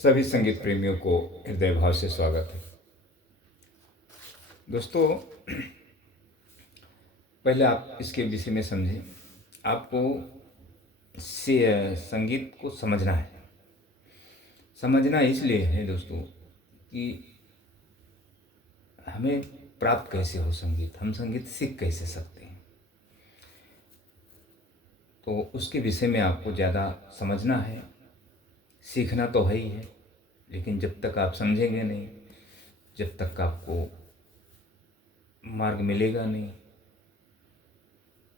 सभी संगीत प्रेमियों को हृदय भाव से स्वागत है। दोस्तों, पहले आप इसके विषय में समझें। आपको संगीत को समझना है। समझना इसलिए है दोस्तों कि हमें प्राप्त कैसे हो संगीत, हम संगीत सीख कैसे सकते हैं, तो उसके विषय में आपको ज़्यादा समझना है। सीखना तो है ही है, लेकिन जब तक आप समझेंगे नहीं, जब तक आपको मार्ग मिलेगा नहीं,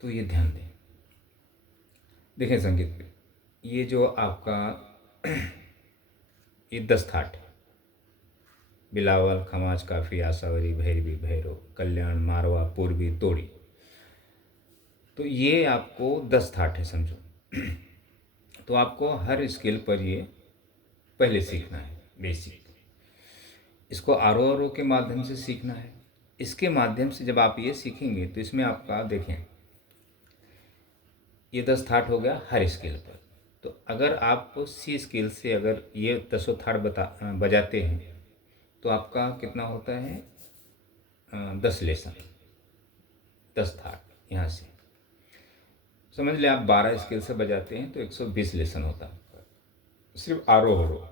तो ये ध्यान दें। देखें संगीत पे, ये जो आपका ये 10 थाट है। बिलावल, खमाज, काफी, आसावरी, भैरवी, भैरव, कल्याण, मारवा, पूर्वी, तोड़ी, तो ये आपको 10 थाट है समझो। तो आपको हर स्केल पर ये पहले सीखना है, बेसिक। इसको आरोह के माध्यम से सीखना है। इसके माध्यम से जब आप ये सीखेंगे तो इसमें आपका देखें, ये 10 थाट हो गया हर स्केल पर। तो अगर आप सी स्केल से अगर ये 10 थाट बजाते हैं तो आपका कितना होता है, 10 लेसन, 10 थाट। यहाँ से समझ लें आप 12 स्केल से बजाते हैं तो 120 लेसन होता है सिर्फ आरोह अवरोह।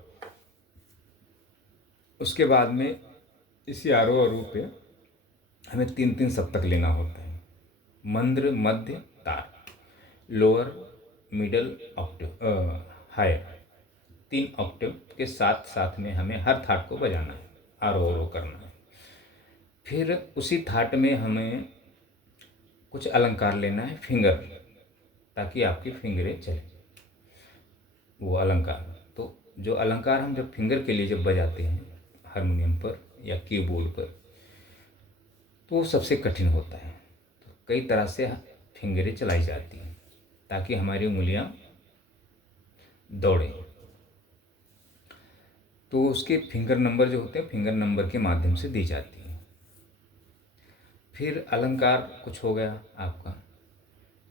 उसके बाद में इसी आरोह अवरोह पे हमें 3-3 सप्तक लेना होता है। मंद्र, मध्य, तार, lower, middle, octave, higher. 3 octave के साथ साथ में हमें हर थाट को बजाना है, आरोह अवरोह करना है। फिर उसी थाट में हमें कुछ अलंकार लेना है, फिंगर, ताकि आपकी फिंगरें चले। वो अलंकार, तो जो अलंकार हम जब फिंगर के लिए जब बजाते हैं हारमोनियम पर या कीबोर्ड पर, तो वो सबसे कठिन होता है। तो कई तरह से फिंगरें चलाई जाती हैं ताकि हमारी उंगलियां दौड़ें। तो उसके फिंगर नंबर जो होते हैं, फिंगर नंबर के माध्यम से दी जाती हैं। फिर अलंकार कुछ हो गया आपका।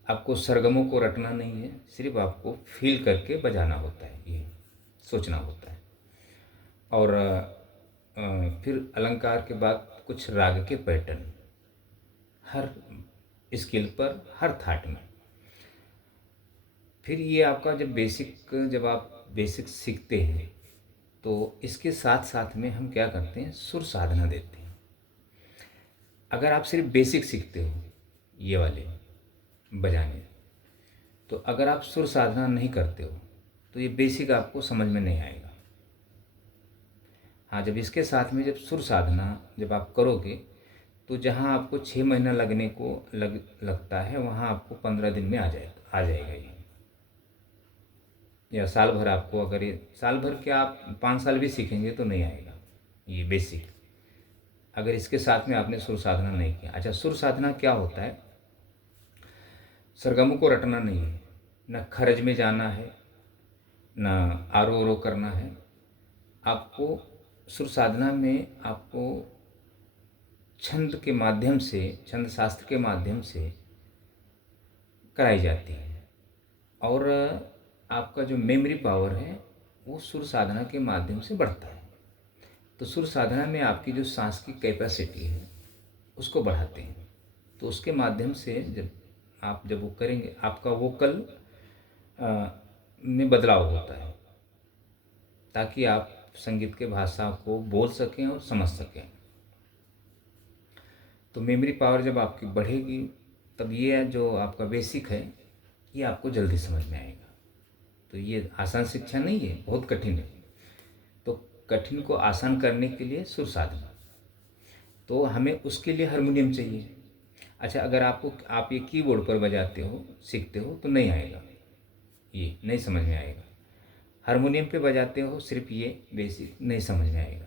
आपको सरगमों को रटना नहीं है, सिर्फ आपको फील करके बजाना होता है, ये सोचना होता है। और फिर अलंकार के बाद कुछ राग के पैटर्न हर स्केल पर, हर थाट में। फिर ये आपका जब आप बेसिक सीखते हैं तो इसके साथ साथ में हम क्या करते हैं, सुर साधना देते हैं। अगर आप सिर्फ बेसिक सीखते हो ये वाले बजाने, तो अगर आप सुर साधना नहीं करते हो तो ये बेसिक आपको समझ में नहीं आएगा। हाँ, जब इसके साथ में जब सुर साधना जब आप करोगे तो जहाँ आपको 6 महीना लगने को लगता है, वहाँ आपको 15 दिन में आ जाएगा ये। या साल भर आपको, अगर ये साल भर क्या आप 5 साल भी सीखेंगे तो नहीं आएगा ये बेसिक, अगर इसके साथ में आपने सुर साधना नहीं किया। अच्छा, सुर साधना क्या होता है? सरगमों को रटना नहीं है, न खरज में जाना है, न आरोह अवरोह करना है। आपको सुर साधना में आपको छंद के माध्यम से, छंद शास्त्र के माध्यम से कराई जाती है। और आपका जो मेमोरी पावर है वो सुर साधना के माध्यम से बढ़ता है। तो सुर साधना में आपकी जो सांस की कैपेसिटी है उसको बढ़ाते हैं। तो उसके माध्यम से जब वो करेंगे, आपका वोकल में बदलाव होता है, ताकि आप संगीत के भाषा को बोल सकें और समझ सकें। तो मेमोरी पावर जब आपकी बढ़ेगी तब ये जो आपका बेसिक है ये आपको जल्दी समझ में आएगा। तो ये आसान शिक्षा नहीं है, बहुत कठिन है। तो कठिन को आसान करने के लिए सुर साधना, तो हमें उसके लिए हारमोनियम चाहिए। अच्छा, अगर आप ये कीबोर्ड पर बजाते हो, सीखते हो, तो नहीं आएगा, ये नहीं समझ में आएगा। हारमोनियम पे बजाते हो सिर्फ ये बेसिक, नहीं समझ में आएगा।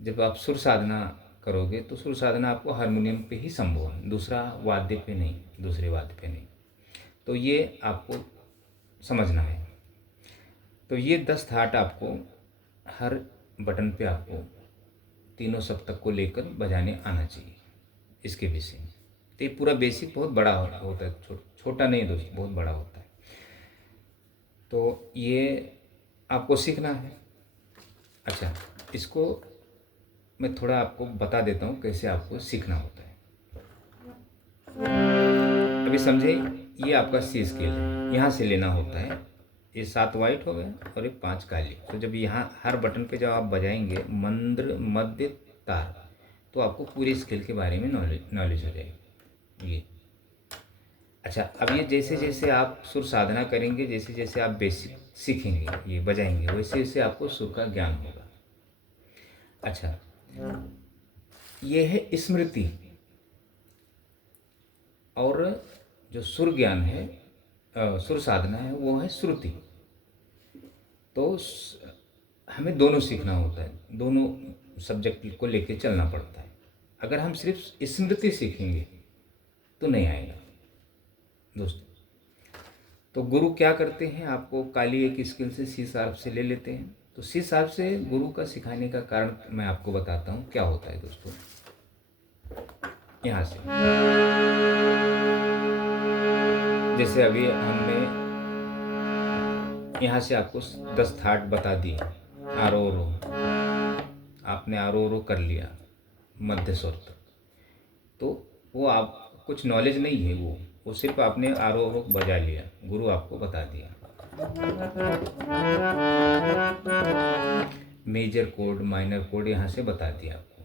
जब आप सुर साधना करोगे तो सुर साधना आपको हारमोनियम पे ही संभव है, दूसरा वाद्य पे नहीं, दूसरे वाद्य पे नहीं। तो ये आपको समझना है। तो ये 10 थाट आपको हर बटन पे आपको तीनों सप्तक को लेकर बजाने आना चाहिए, इसके विषय में। तो ये पूरा बेसिक बहुत बड़ा होता है, छोटा नहीं दोस्त, बहुत बड़ा होता है। तो ये आपको सीखना है। अच्छा, इसको मैं थोड़ा आपको बता देता हूँ कैसे आपको सीखना होता है। अभी समझे, ये आपका सी स्केल है, यहाँ से लेना होता है। ये 7 वाइट हो गए और ये 5 काली। तो जब यहाँ हर बटन पे जब आप बजाएंगे मंद्र मध्य तार, तो आपको पूरे स्केल के बारे में नॉलेज हो जाएगी ये। अच्छा, अब ये जैसे जैसे आप सुर साधना करेंगे, जैसे जैसे आप बेसिक सीखेंगे, ये बजाएंगे, वैसे वैसे आपको सुर का ज्ञान होगा। अच्छा, ये है स्मृति, और जो सुर ज्ञान है, सुर साधना है, वो है श्रुति। तो हमें दोनों सीखना होता है, दोनों सब्जेक्ट को लेके चलना पड़ता है। अगर हम सिर्फ स्मृति सीखेंगे तो नहीं आएगा दोस्तों। तो गुरु क्या करते हैं, आपको काली एक स्केल से सी शार्प से ले लेते हैं। तो सी शार्प से गुरु का सिखाने का कारण मैं आपको बताता हूँ क्या होता है दोस्तों। यहाँ से जैसे अभी हमने यहाँ से आपको 10 थाट बता दिए, आरोरो, आपने आरोरो कर लिया मध्य स्वर तक। तो वो आप कुछ नॉलेज नहीं है, वो सिर्फ आपने आरोरो बजा लिया, गुरु आपको बता दिया। मेजर कोड, माइनर कोड यहाँ से बता दिया आपको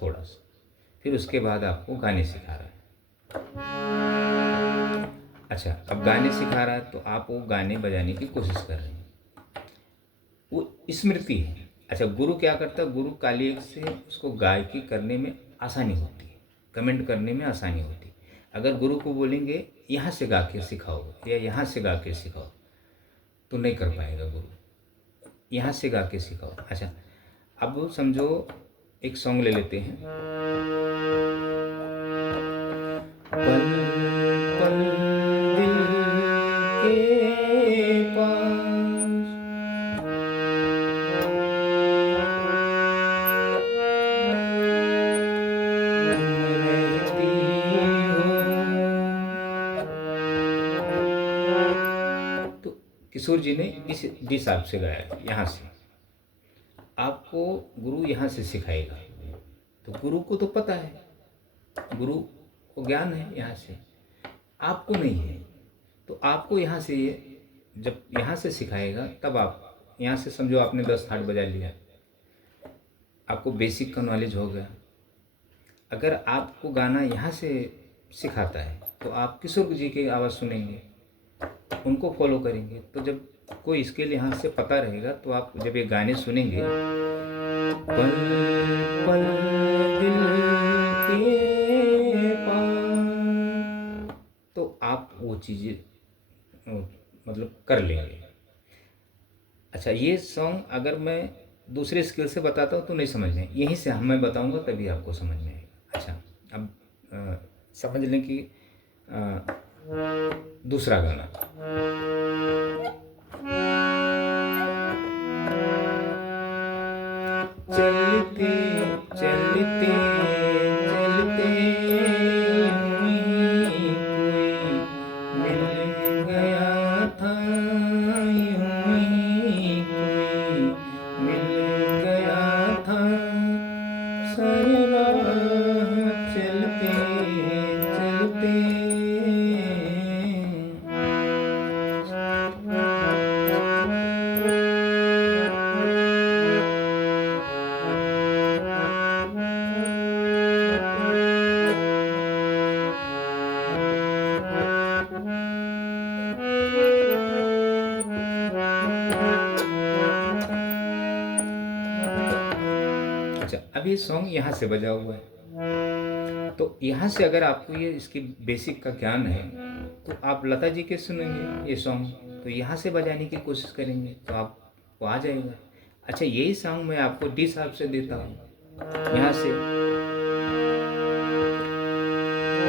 थोड़ा सा। फिर उसके बाद आपको गाने सिखा रहा है। अच्छा, अब गाने सिखा रहा है तो आप वो गाने बजाने की कोशिश कर रहे हैं, वो स्मृति है। अच्छा, गुरु क्या करता है, गुरु काली एक से उसको गायकी करने में आसानी होती है, कमेंट करने में आसानी होती है। अगर गुरु को बोलेंगे यहाँ से गा के सिखाओ या यहाँ से गा के सिखाओ, तो नहीं कर पाएगा गुरु, यहाँ से गा के सिखाओ। अच्छा, अब समझो एक सॉन्ग ले लेते हैं, पल पल दिल के पास, रहती हो। तो किशोर जी ने इस डी शार्प से गाया, यहाँ से। आपको गुरु यहाँ से सिखाएगा, तो गुरु को तो पता है, गुरु को ज्ञान है यहाँ से, आपको नहीं है। तो आपको यहाँ से ये जब यहाँ से सिखाएगा, तब आप यहाँ से समझो आपने 10 थाट बजा लिया, आपको बेसिक का नॉलेज हो गया। अगर आपको गाना यहाँ से सिखाता है तो आप किशोर जी की आवाज़ सुनेंगे, उनको फॉलो करेंगे। तो जब कोई स्केल यहाँ से पता रहेगा, तो आप जब ये गाने सुनेंगे, पल पल दिल के पास, तो आप वो चीज़ें मतलब कर लेंगे। अच्छा, ये सॉन्ग अगर मैं दूसरे स्केल से बताता हूँ तो नहीं समझ में, यहीं से मैं बताऊँगा तभी आपको समझ में आएगा। अच्छा, अब समझ लें कि दूसरा गाना, चलते चलते चलते यूं कोई मिल गया था, यूं कोई मिल गया था, सारी राह चलते चलते। अच्छा, अब ये सॉन्ग यहाँ से बजा हुआ है, तो यहाँ से अगर आपको ये इसकी बेसिक का ज्ञान है तो आप लता जी के सुनेंगे ये सॉन्ग, तो यहाँ से बजाने की कोशिश करेंगे तो आपको आ जाएगा। अच्छा, यही सॉन्ग मैं आपको डी शार्प से देता हूँ, यहाँ से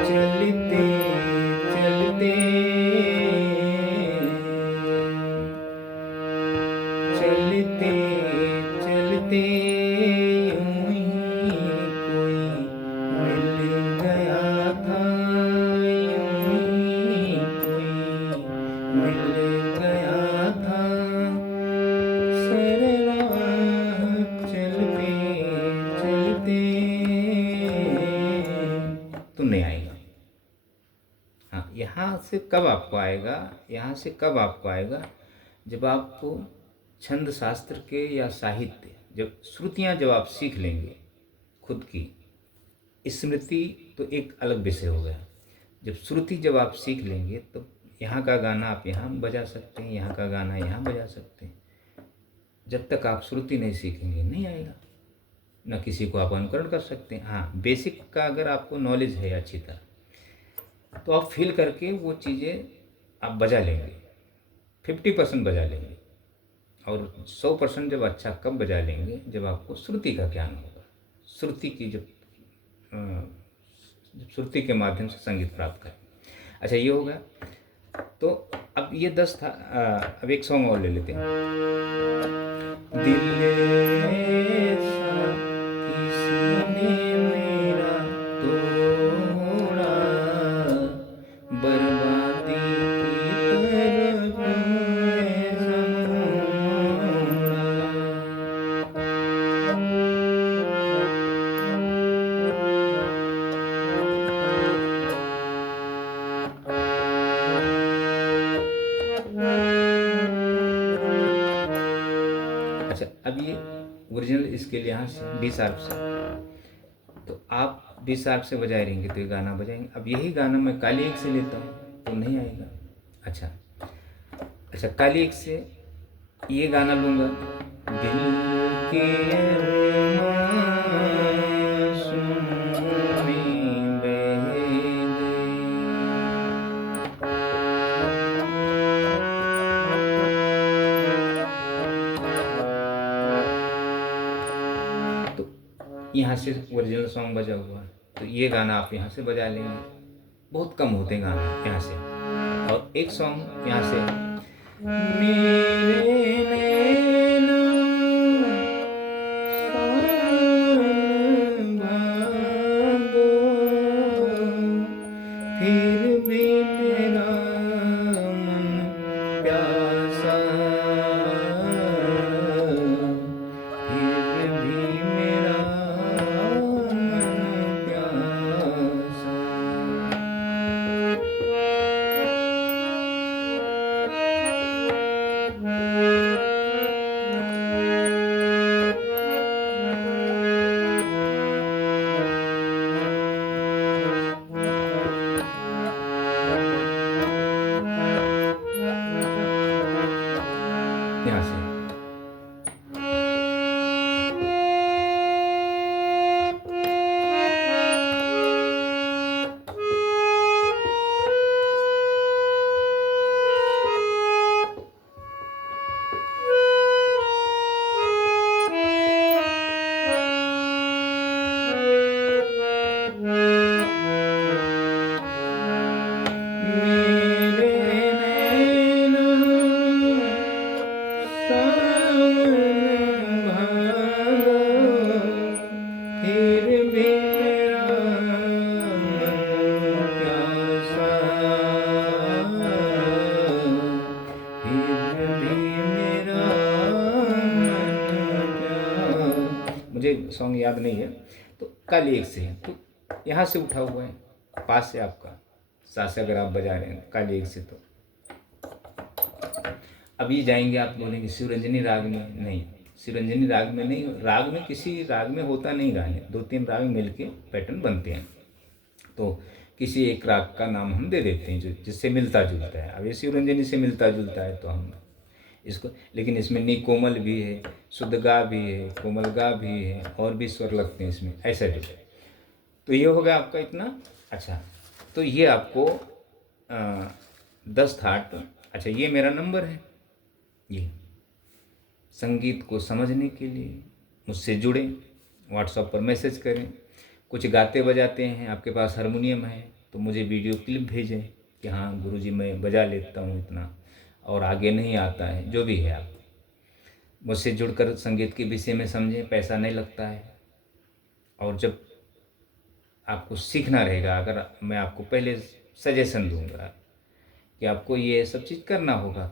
चलते चलते चलते चलते यूं ही कोई मिल गया था, यूं ही कोई मिल गया था, सरला चलते चलते, तो नहीं आएगा। हाँ, यहाँ से कब आपको आएगा, यहाँ से कब आपको आएगा, जब आपको छंद शास्त्र के या साहित्य, जब श्रुतियाँ जब आप सीख लेंगे खुद की, स्मृति तो एक अलग विषय हो गया। जब श्रुति जब आप सीख लेंगे तो यहाँ का गाना आप यहाँ बजा सकते हैं, यहाँ का गाना यहाँ बजा सकते हैं। जब तक आप श्रुति नहीं सीखेंगे नहीं आएगा, न किसी को आप अनुकरण कर सकते हैं। हाँ, बेसिक का अगर आपको नॉलेज है अच्छी तरह तो आप फील करके वो चीज़ें आप बजा लेंगे, 50% बजा लेंगे। और 100% जब अच्छा कब बजा लेंगे, जब आपको श्रुति का ज्ञान होगा, श्रुति की जब श्रुति के माध्यम से संगीत प्राप्त करें। अच्छा, ये हो गया। तो अब ये 10 था। अब एक सॉन्ग और ले लेते हैं। दिल ऐसा किसी ने मेरा तोड़ा, बर्बादी की तरफ ऐसा मोड़ा। अच्छा, अब ये ओरिजिनल स्केल यहाँ से डी शार्प से, तो आप डी शार्प से बजाए रहेंगे तो ये गाना बजाएंगे। अब यही गाना मैं काली एक से लेता हूँ तो नहीं आएगा। अच्छा अच्छा, काली एक से ये गाना लूँगा, दिल के आंसू में बह गए। तो यहाँ से ओरिजिनल सॉन्ग बजा हुआ है, तो ये गाना आप यहाँ से बजा लेंगे। बहुत कम होते हैं गाने यहाँ से। और एक सॉन्ग यहाँ से, मेरे नैना सावन भादो, फिर भी मेरा मन प्यासा, फिर भी मेरा मन प्यासा। यहाँ से मेरे नैना सावन भादो, फिर भी मेरा मन प्यासा, फिर भी मेरा मन प्यासा। मुझे सॉन्ग याद नहीं है, तो काली एक से है, तो यहाँ से उठा हुआ है, पास से आपका साथ से अगर आप बजा रहे हैं काली एक से। तो अभी जाएंगे, आप बोलेंगे शिवरंजनी राग में, नहीं, शिवरंजनी राग में नहीं, राग में किसी राग में होता नहीं गाने, 2-3 राग मिलके पैटर्न बनते हैं, तो किसी एक राग का नाम हम दे देते हैं जो जिससे मिलता जुलता है। अब ये शिवरंजनी से मिलता जुलता है तो हम इसको, लेकिन इसमें नी कोमल भी है, शुद्ध गा भी है, कोमल गा भी है, और भी स्वर लगते हैं इसमें, ऐसा भी। तो ये हो गया आपका इतना। अच्छा, तो ये आपको 10 थाट। अच्छा, ये मेरा नंबर है। ये संगीत को समझने के लिए मुझसे जुड़ें, व्हाट्सएप पर मैसेज करें। कुछ गाते बजाते हैं, आपके पास हारमोनियम है तो मुझे वीडियो क्लिप भेजें कि हाँ गुरुजी मैं बजा लेता हूँ इतना, और आगे नहीं आता है, जो भी है आप मुझसे जुड़कर संगीत के विषय में समझें। पैसा नहीं लगता है। और जब आपको सीखना रहेगा, अगर मैं आपको पहले सजेशन दूंगा कि आपको ये सब चीज़ करना होगा,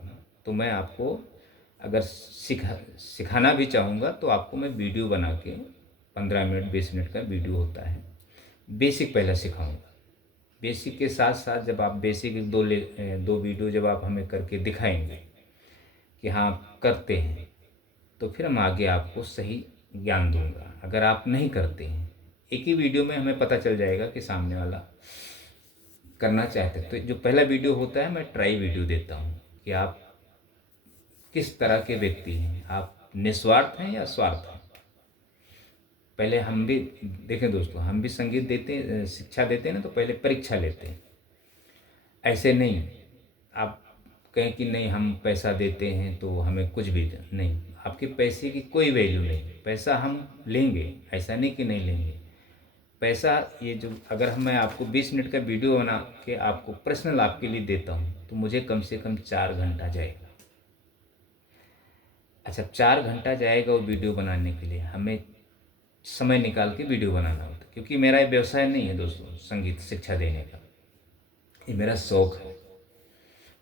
तो मैं आपको अगर सिखाना भी चाहूँगा तो आपको मैं वीडियो बना के 15 मिनट 20 मिनट का वीडियो होता है, बेसिक पहले सिखाऊंगा। बेसिक के साथ साथ जब आप बेसिक दो वीडियो जब आप हमें करके दिखाएंगे कि हाँ आप करते हैं, तो फिर हम आगे आपको सही ज्ञान दूंगा। अगर आप नहीं करते हैं, एक ही वीडियो में हमें पता चल जाएगा कि सामने वाला करना चाहते। तो जो पहला वीडियो होता है, मैं ट्राई वीडियो देता हूँ कि आप किस तरह के व्यक्ति हैं, आप निस्वार्थ हैं या स्वार्थ हैं। पहले हम भी देखें दोस्तों, हम भी संगीत देते शिक्षा देते हैं ना, तो पहले परीक्षा लेते हैं। ऐसे नहीं आप कहें कि नहीं हम पैसा देते हैं तो हमें कुछ भी नहीं, आपके पैसे की कोई वैल्यू नहीं। पैसा हम लेंगे, ऐसा नहीं कि नहीं लेंगे पैसा। ये जो अगर मैं आपको 20 मिनट का वीडियो बना के आपको पर्सनल आपके लिए देता हूँ, तो मुझे कम से कम 4 घंटा जाएगा। अच्छा, 4 घंटा जाएगा वो वीडियो बनाने के लिए, हमें समय निकाल के वीडियो बनाना होता है। क्योंकि मेरा ये व्यवसाय नहीं है दोस्तों संगीत शिक्षा देने का, ये मेरा शौक़ है।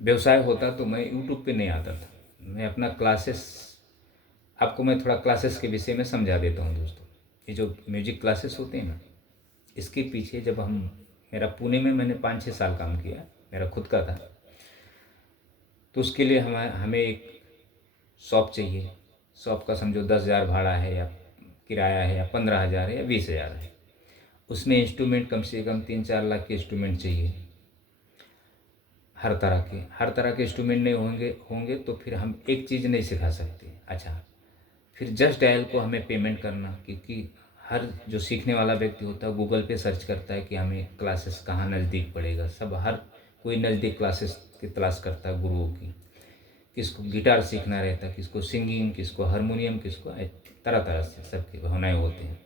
व्यवसाय होता तो मैं यूट्यूब पे नहीं आता था। मैं अपना क्लासेस, आपको मैं थोड़ा क्लासेस के विषय में समझा देता हूँ दोस्तों। ये जो म्यूजिक क्लासेस होते हैं ना, इसके पीछे जब हम, मेरा पुणे में मैंने 5-6 साल काम किया, मेरा खुद का था। तो उसके लिए हमें एक शॉप चाहिए। शॉप का समझो 10,000 भाड़ा है या किराया है, या 15,000 है या 20,000 है। उसमें इंस्ट्रूमेंट कम से कम 3-4 लाख के इंस्ट्रूमेंट चाहिए। हर तरह के इंस्ट्रूमेंट नहीं होंगे तो फिर हम एक चीज़ नहीं सिखा सकते। अच्छा, फिर जस्ट डायल को हमें पेमेंट करना, क्योंकि हर जो सीखने वाला व्यक्ति होता है गूगल पे सर्च करता है कि हमें क्लासेस कहाँ नज़दीक पड़ेगा। सब हर कोई नज़दीक क्लासेस की तलाश करता है गुरुओं की। किसको गिटार सीखना रहता है, किसको सिंगिंग, किसको हारमोनियम, किसको तरह तरह से सबके होने होते हैं।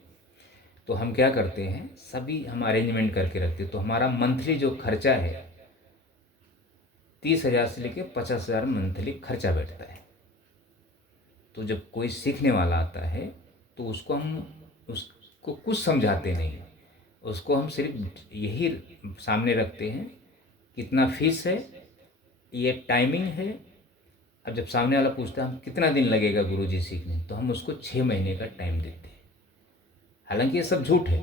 तो हम क्या करते हैं, सभी हम अरेंजमेंट करके रखते हैं। तो हमारा मंथली जो खर्चा है 30,000 से लेकर 50,000 मंथली खर्चा बैठता है। तो जब कोई सीखने वाला आता है तो उसको कुछ समझाते नहीं, उसको हम सिर्फ यही सामने रखते हैं, कितना फीस है, ये टाइमिंग है। अब जब सामने वाला पूछता है हम कितना दिन लगेगा गुरुजी सीखने, तो हम उसको 6 महीने का टाइम देते हैं। हालांकि ये सब झूठ है।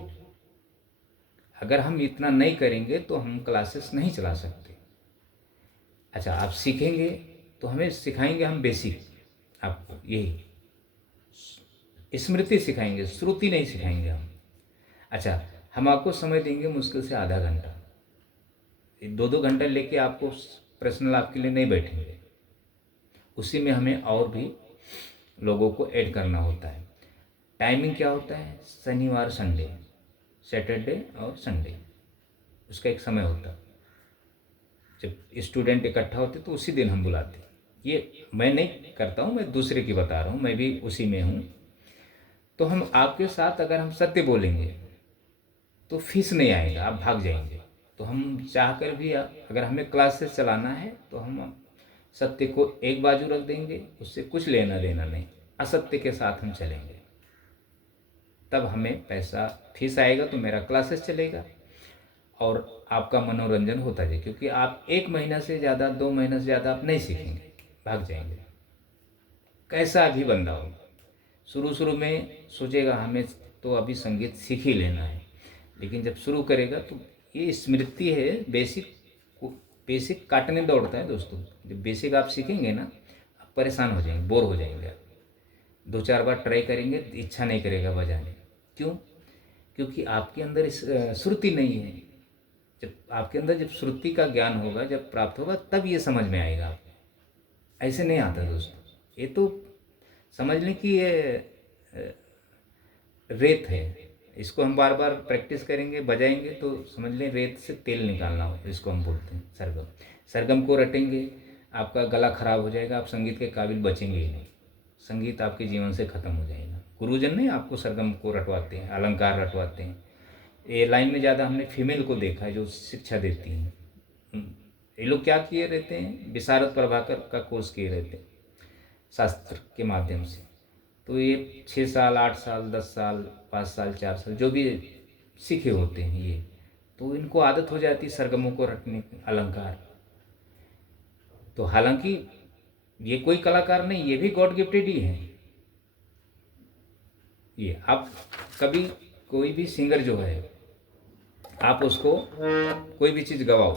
अगर हम इतना नहीं करेंगे तो हम क्लासेस नहीं चला सकते। अच्छा, आप सीखेंगे तो हमें सिखाएंगे हम बेसिक, आपको यही स्मृति सिखाएंगे, श्रुति नहीं सिखाएंगे हम। अच्छा, हम आपको समय देंगे मुश्किल से आधा घंटा। 2-2 घंटा लेके आपको पर्सनल आपके लिए नहीं बैठेंगे। उसी में हमें और भी लोगों को ऐड करना होता है। टाइमिंग क्या होता है, शनिवार संडे, सैटरडे और संडे, उसका एक समय होता है। जब स्टूडेंट इकट्ठा होते तो उसी दिन हम बुलाते हैं। ये मैं नहीं करता हूँ, मैं दूसरे की बता रहा हूँ, मैं भी उसी में हूँ। तो हम आपके साथ अगर हम सत्य बोलेंगे तो फीस नहीं आएगा, आप भाग जाएंगे। तो हम चाह कर भी अगर हमें क्लासेस चलाना है तो हम सत्य को एक बाजू रख देंगे, उससे कुछ लेना देना नहीं, असत्य के साथ हम चलेंगे। तब हमें पैसा फीस आएगा तो मेरा क्लासेस चलेगा और आपका मनोरंजन होता जाए। क्योंकि आप 1 महीना से ज़्यादा, 2 महीना से ज़्यादा आप नहीं सीखेंगे, भाग जाएंगे। कैसा भी बंदा हो, शुरू में सोचेगा हमें तो अभी संगीत सीख ही लेना है, लेकिन जब शुरू करेगा तो ये स्मृति है। बेसिक काटने दौड़ता है दोस्तों। जब बेसिक आप सीखेंगे ना, आप परेशान हो जाएंगे, बोर हो जाएंगे। आप 2-4 बार ट्राई करेंगे, इच्छा नहीं करेगा बजाने। क्यों? क्योंकि आपके अंदर श्रुति नहीं है। जब आपके अंदर श्रुति का ज्ञान होगा, जब प्राप्त होगा, तब ये समझ में आएगा आपको। ऐसे नहीं आता दोस्तों। ये तो समझ लें कि ये रेत है। इसको हम बार बार प्रैक्टिस करेंगे, बजाएंगे तो समझ लें रेत से तेल निकालना हो, इसको हम बोलते हैं सरगम। सरगम को रटेंगे, आपका गला खराब हो जाएगा, आप संगीत के काबिल बचेंगे ही नहीं, संगीत आपके जीवन से ख़त्म हो जाएगा। गुरुजन ने आपको सरगम को रटवाते हैं, अलंकार रटवाते हैं। ये लाइन में ज़्यादा हमने फीमेल को देखा है जो शिक्षा देती हैं। ये लोग क्या किए रहते हैं, विशारद प्रभाकर का कोर्स किए रहते हैं शास्त्र के माध्यम से। तो ये 6 साल 8 साल 10 साल 5 साल 4 साल जो भी सीखे होते हैं ये, तो इनको आदत हो जाती है सरगमों को रटने की, अलंकार। तो हालांकि ये कोई कलाकार नहीं, ये भी गॉड गिफ्टेड ही है। ये आप कभी कोई भी सिंगर जो है, आप उसको कोई भी चीज़ गवाओ,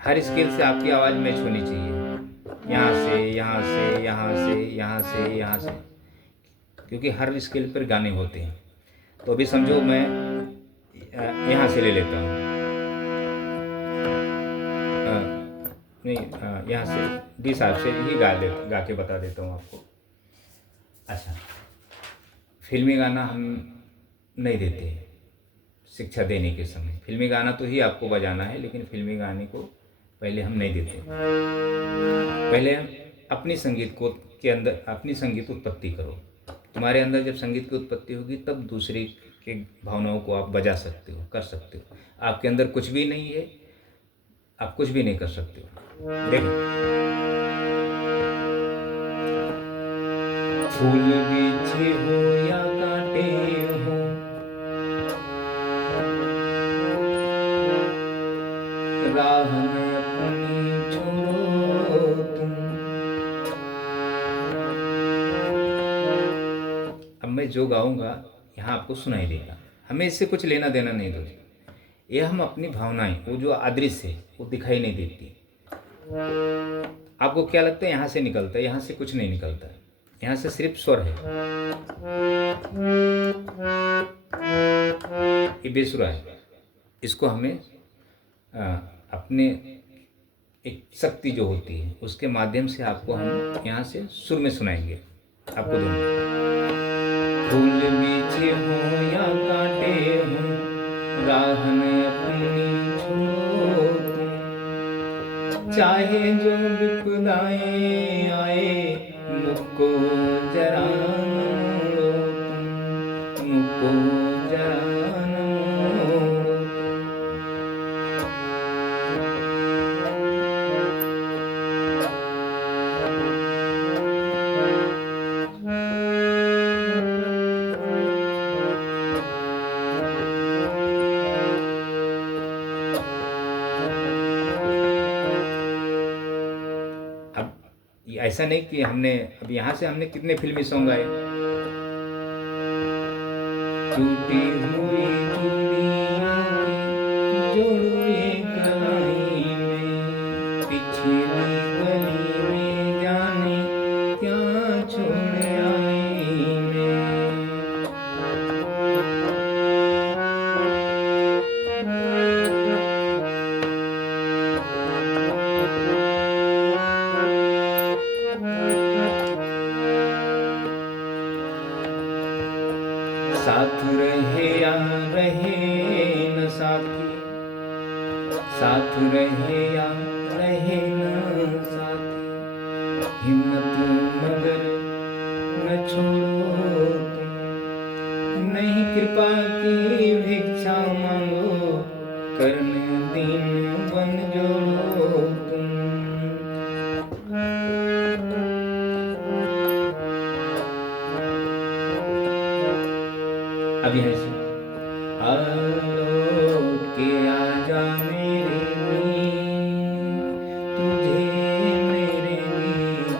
हर स्केल से आपकी आवाज़ मैच होनी चाहिए, यहाँ से यहाँ से यहाँ से यहाँ से यहाँ से, क्योंकि हर स्केल पर गाने होते हैं। तो अभी समझो मैं यहाँ से ले लेता हूँ, नहीं यहाँ से भी हिसाब से ही गा के बता देता हूँ आपको। अच्छा, फिल्मी गाना हम नहीं देते हैं शिक्षा देने के समय। फिल्मी गाना तो ही आपको बजाना है, लेकिन फिल्मी गाने को पहले हम नहीं देते। पहले हम अपनी संगीत को के अंदर अपनी संगीत उत्पत्ति करो। तुम्हारे अंदर जब संगीत की उत्पत्ति होगी तब दूसरे के भावनाओं को आप बजा सकते हो, कर सकते हो। आपके अंदर कुछ भी नहीं है, आप कुछ भी नहीं कर सकते हो। देखो, फूल बिछे हो या कांटे हो, राह में अपनी छोड़ो तुम। अब मैं जो गाऊंगा यहाँ आपको सुनाई देगा, हमें इससे कुछ लेना देना नहीं दोस्तों। ये हम अपनी भावनाएं, वो जो अदृश्य है वो दिखाई नहीं देती। आपको क्या लगता है यहाँ से निकलता है? यहाँ से कुछ नहीं निकलता है, यहाँ से सिर्फ स्वर है, ये बेसुरा है। इसको हमें अपने एक शक्ति जो होती है उसके माध्यम से आपको हम यहाँ से सुर में सुनाएंगे आपको दोनों। फूल बिछे हो या कांटे हो, राह में अपनी छोड़ो तुम। चाहे जो विपदाएं आए, मुझको जरा न मोड़ो तुम, मुझको जरा न मोड़ो। ऐसा नहीं कि हमने अब यहाँ से हमने कितने फिल्मी सॉन्ग गाए। टूटी हुई चूड़ियों की जोड़ो एक कलाई में, पिछली गली में जाने क्या छोड़ आई मैं। साथ रहे या रहे न साथी, साथ रहे या रहे न साथी, हिम्मत मगर न छोड़ो तुम। नहीं कृपा की भिक्षा मांगो, कर्ण दीन बन जोड़ो तुम। अब यहाँ से लौट के आजा मेरे मीत, तुझे मेरे गीत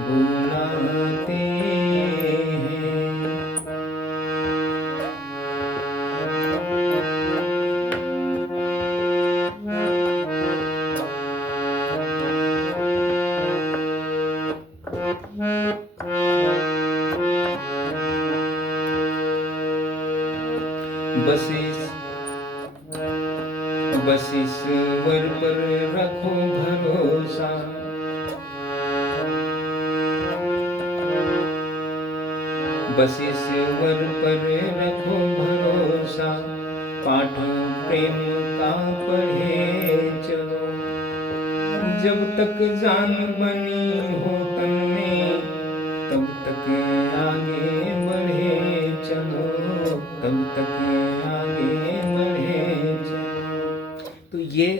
बुलाते हैं। बस ईश्वर पर रखो भरोसा, बस ईश्वर पर रखो भरोसा, पाठ प्रेम का पढ़े चलो। जब तक जान बनी हो तन में, तब तक आगे बढ़े चलो, तब तक आगे बढ़े चलो। तो ये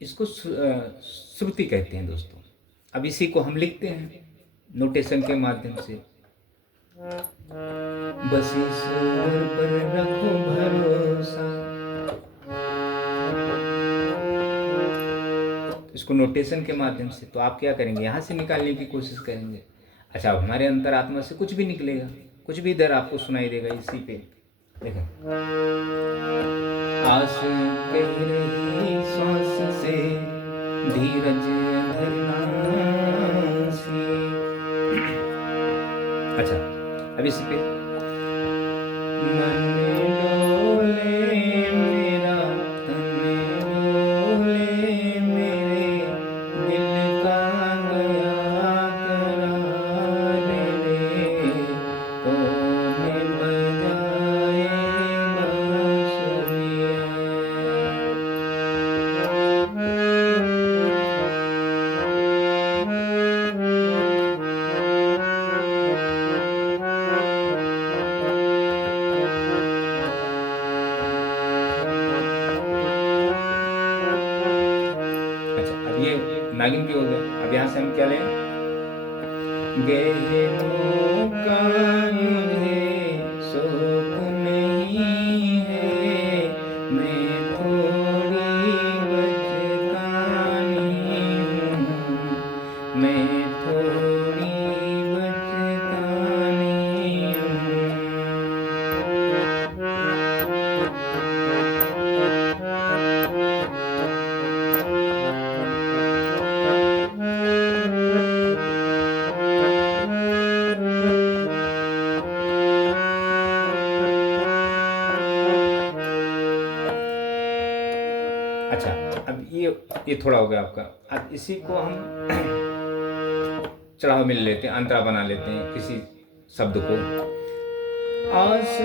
इसको श्रुति कहते हैं दोस्तों। अब इसी को हम लिखते हैं नोटेशन के माध्यम से। बस ईश्वर पर रखो भरोसा, इसको नोटेशन के माध्यम से। तो आप क्या करेंगे, यहाँ से निकालने की कोशिश करेंगे। अच्छा, अब हमारे अंतरात्मा से कुछ भी निकलेगा, कुछ भी इधर आपको सुनाई देगा इसी पे। देखो, आस कह रही श्वास से धीरज धरना सी। अच्छा, अब इसी पे मन डोले मेरा तन डोले मेरे, दिल का गया करार रे, कौन बजाए बांसुरियाँ। नागिन भी हो गया। अब यहाँ से हम क्या लें, गहनों का मुझे शौक नहीं है, मैं थोड़ी बचकानी हूँ, मैं थोड़ी बचकानी हूँ। अच्छा, अब ये थोड़ा हो गया आपका। अब इसी को हम चढ़ाव मिल लेते हैं, अंतरा बना लेते हैं किसी शब्द को। आस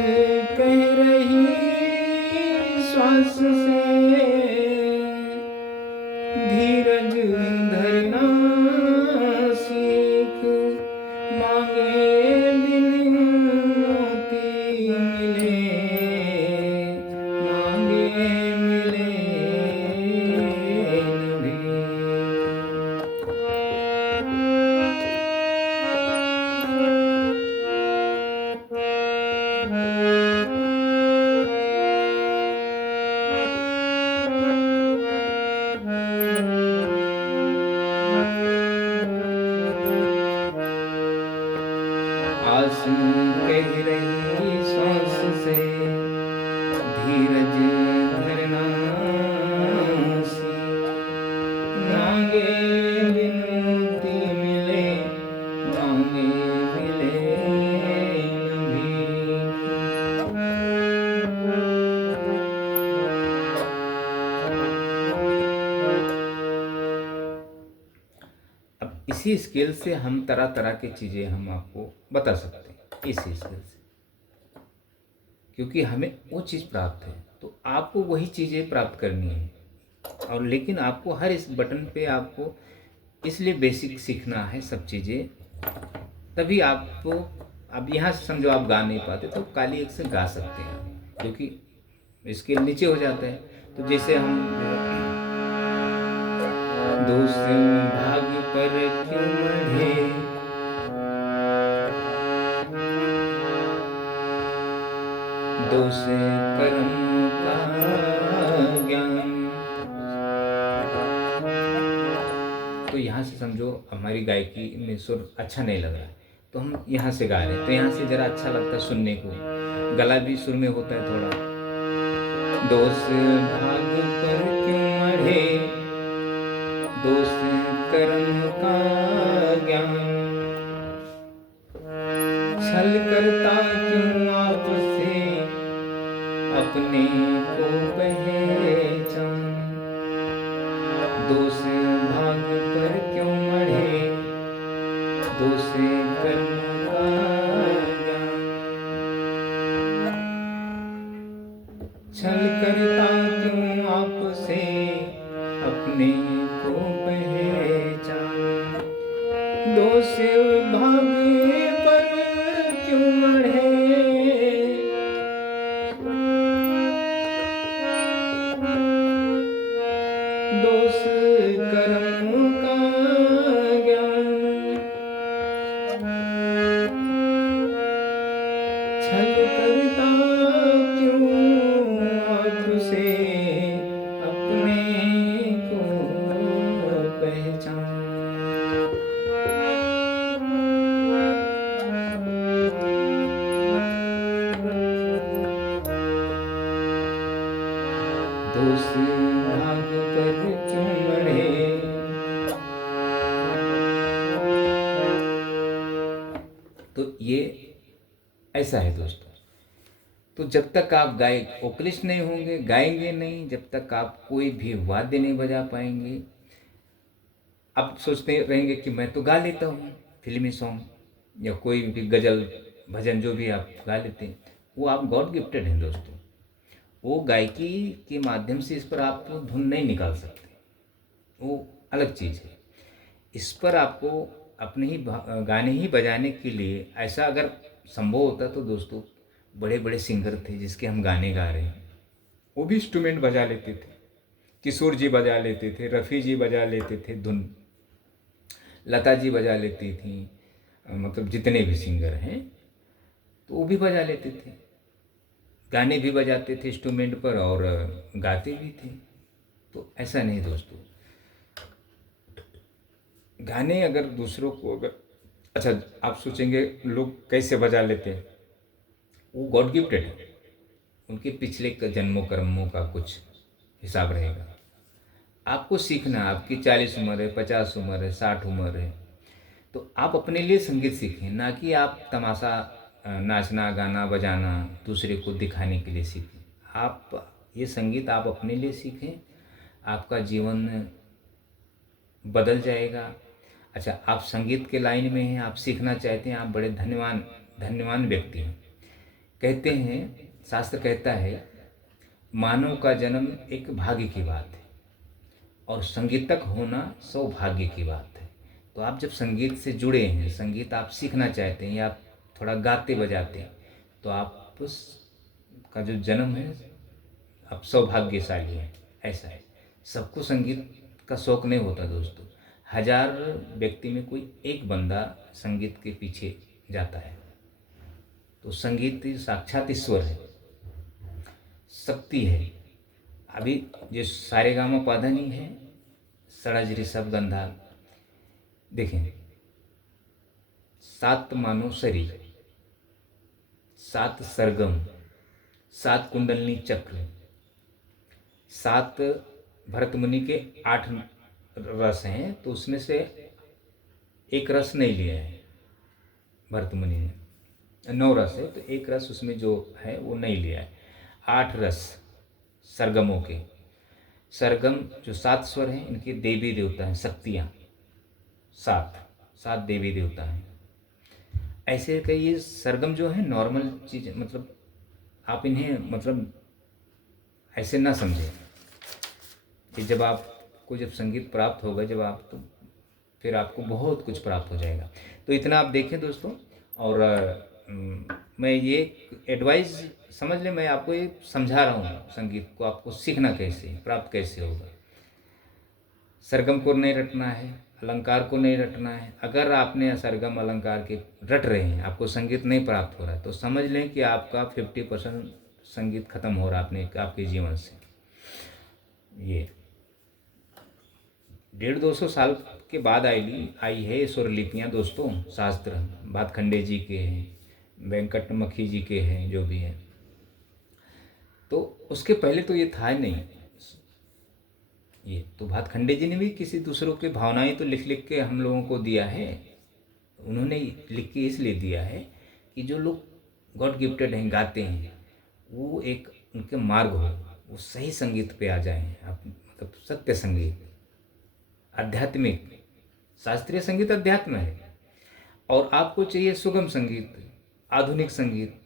कह रही श्वास से धीरज धरना सीख, मांगे बिन मोती मिले, मांगे मिले नभी। आस कह रही सांस से धीरज धरना सी, मांगे बिन मोती मिले, मांगे मिले नभी। अब इसी स्केल से हम तरह तरह की चीज़ें हम आपको बता सकते हैं, इसी स्केल से, क्योंकि हमें वो चीज़ प्राप्त है तो आपको वही चीज़ें प्राप्त करनी है। और लेकिन आपको हर इस बटन पे आपको इसलिए बेसिक सीखना है सब चीज़ें, तभी आपको। अब यहाँ से समझो आप गा नहीं पाते तो काली एक से गा सकते हैं, क्योंकि स्केल नीचे हो जाता है। तो जैसे हम दोष भाग्य पर क्यों मढ़े, दोष कर्म का ज्ञान। तो यहाँ से समझो हमारी गायकी में सुर अच्छा नहीं लग रहा है तो हम यहाँ से गा रहे हैं, तो यहाँ से जरा अच्छा लगता है सुनने को, गला भी सुर में होता है थोड़ा। दोष भाग्य पर क्यों मढ़े, दोष कर्म का ज्ञान, छल करता क्यों आपसे अपने को पहचान, दोष भाग्य पर क्यों मढ़े, दोष कर्म का ज्ञान। छल करता क्यों आँख से अपने को पहचान। दोस्त भाग पर क्यों मरे, तो ये ऐसा है दोस्तों। तो जब तक आप गायक वोकलिस्ट नहीं होंगे, गाएंगे नहीं, जब तक आप कोई भी वाद्य नहीं बजा पाएंगे, आप सोचते रहेंगे कि मैं तो गा लेता हूँ फिल्मी सॉन्ग या कोई भी गज़ल भजन जो भी आप गा लेते हैं, वो आप गॉड गिफ्टेड हैं दोस्तों। वो गायकी के माध्यम से इस पर आप धुन नहीं निकाल सकते, वो अलग चीज़ है। इस पर आपको अपने ही गाने ही बजाने के लिए ऐसा अगर संभव होता तो दोस्तों, बड़े बड़े सिंगर थे जिसके हम गाने गा रहे हैं, वो भी इंस्ट्रूमेंट बजा लेते थे। किशोर जी बजा लेते थे, रफ़ी जी बजा लेते थे धुन, लता जी बजा लेती थी, मतलब जितने भी सिंगर हैं तो वो भी बजा लेते थे, गाने भी बजाते थे इंस्ट्रूमेंट पर और गाते भी थे। तो ऐसा नहीं दोस्तों, गाने अगर दूसरों को अगर, अच्छा आप सोचेंगे लोग कैसे बजा लेते हैं, वो गॉड गिफ्टेड है, उनके पिछले जन्मों कर्मों का कुछ हिसाब रहेगा। आपको सीखना, आपकी 40 उम्र है, 50 उम्र है, 60 उम्र है, तो आप अपने लिए संगीत सीखें, ना कि आप तमाशा नाचना गाना बजाना दूसरे को दिखाने के लिए सीखें। आप ये संगीत आप अपने लिए सीखें, आपका जीवन बदल जाएगा। अच्छा, आप संगीत के लाइन में हैं, आप सीखना चाहते हैं, आप बड़े धन्यवान धन्यवान व्यक्ति हैं। कहते हैं, शास्त्र कहता है, मानव का जन्म एक भाग्य की बात है और संगीतक होना सौभाग्य की बात है। तो आप जब संगीत से जुड़े हैं, संगीत आप सीखना चाहते हैं या आप थोड़ा गाते बजाते हैं, तो आप उस का जो जन्म है आप सौभाग्यशाली हैं, ऐसा है। सबको संगीत का शौक नहीं होता दोस्तों, 1000 व्यक्ति में कोई एक बंदा संगीत के पीछे जाता है। तो संगीत साक्षात ईश्वर है, शक्ति है। अभी जो सारेगामा पाधानी है, सड़ज ऋषभ गंधा, देखें 7 मानव शरीर, 7 सरगम, 7 कुंडलनी चक्र, 7 भरत मुनि के 8 रस हैं, तो उसमें से एक रस नहीं लिया है भरत मुनि ने, 9 रस है तो एक रस उसमें जो है वो नहीं लिया है। 8 रस सरगमों के, सरगम जो 7 स्वर हैं, इनके देवी देवता हैं, शक्तियाँ 7 देवी देवता हैं। ऐसे कई ये सरगम जो है नॉर्मल चीज़, मतलब आप इन्हें मतलब ऐसे ना समझें कि जब आपको जब संगीत प्राप्त होगा, जब आप, तो फिर आपको बहुत कुछ प्राप्त हो जाएगा। तो इतना आप देखें दोस्तों। और मैं ये एडवाइस समझ लें, मैं आपको ये समझा रहा हूँ संगीत को आपको सीखना कैसे, प्राप्त कैसे होगा। सरगम को नहीं रटना है, अलंकार को नहीं रटना है। अगर आपने सरगम अलंकार के रट रहे हैं, आपको संगीत नहीं प्राप्त हो रहा है, तो समझ लें कि आपका 50% संगीत खत्म हो रहा है आपके जीवन से। ये 150-200 साल के बाद आई है स्वरलिपियाँ दोस्तों। शास्त्र भातखंडे जी के हैं, वेंकट मक्खी जी के हैं, जो भी हैं। तो उसके पहले तो ये था नहीं। ये तो भातखंडे जी ने भी किसी दूसरों की भावनाएं तो लिख लिख के हम लोगों को दिया है। उन्होंने लिख के इसलिए दिया है कि जो लोग गॉड गिफ्टेड हैं, गाते हैं, वो एक उनके मार्ग हो, वो सही संगीत पे आ जाएं। आप मतलब सत्य संगीत, आध्यात्मिक, शास्त्रीय संगीत अध्यात्म है, और आपको चाहिए सुगम संगीत, आधुनिक संगीत,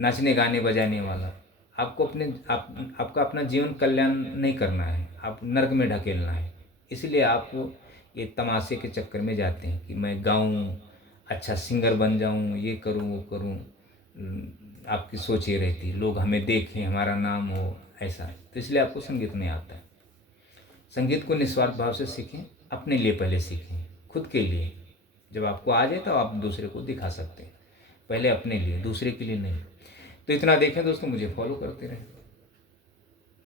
नाचने गाने बजाने वाला। आपको आपका अपना जीवन कल्याण नहीं करना है, आप नर्क में ढकेलना है। इसलिए आप ये तमाशे के चक्कर में जाते हैं कि मैं गाऊं, अच्छा सिंगर बन जाऊं, ये करूं वो करूं। आपकी सोच ये रहती, लोग हमें देखें, हमारा नाम हो, ऐसा। तो इसलिए आपको संगीत नहीं आता है। संगीत को निस्वार्थ भाव से सीखें, अपने लिए पहले सीखें, खुद के लिए। जब आपको आ जाए तो आप दूसरे को दिखा सकते हैं। पहले अपने लिए, दूसरे के लिए नहीं। तो इतना देखें दोस्तों, मुझे फॉलो करते रहें।